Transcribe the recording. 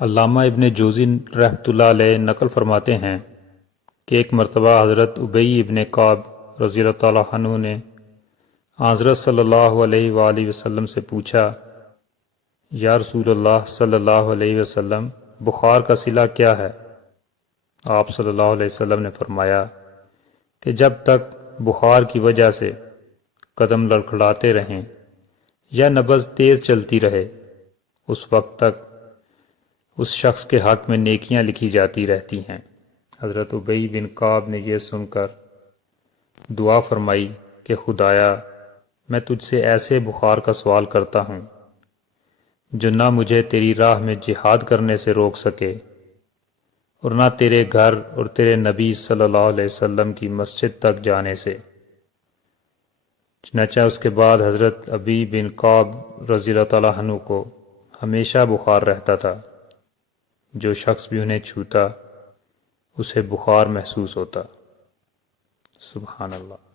علامہ ابن جوزی رحمۃ اللہ علیہ نقل فرماتے ہیں کہ ایک مرتبہ حضرت ابی ابن کعب رضی اللہ تعالیٰ عنہ نے حضرت صلی اللہ علیہ وآلہ وسلم سے پوچھا، یا رسول اللہ صلی اللہ علیہ وسلم، بخار کا صلہ کیا ہے؟ آپ صلی اللہ علیہ وسلم نے فرمایا کہ جب تک بخار کی وجہ سے قدم لڑکھڑاتے رہیں یا نبض تیز چلتی رہے، اس وقت تک اس شخص کے حق میں نیکیاں لکھی جاتی رہتی ہیں۔ حضرت ابی بن کعب نے یہ سن کر دعا فرمائی کہ خدایا، میں تجھ سے ایسے بخار کا سوال کرتا ہوں جو نہ مجھے تیری راہ میں جہاد کرنے سے روک سکے اور نہ تیرے گھر اور تیرے نبی صلی اللہ علیہ وسلم کی مسجد تک جانے سے۔ چنانچہ اس کے بعد حضرت ابی بن کعب رضی اللہ تعالیٰ عنہ کو ہمیشہ بخار رہتا تھا۔ جو شخص بھی انہیں چھوتا اسے بخار محسوس ہوتا۔ سبحان اللہ۔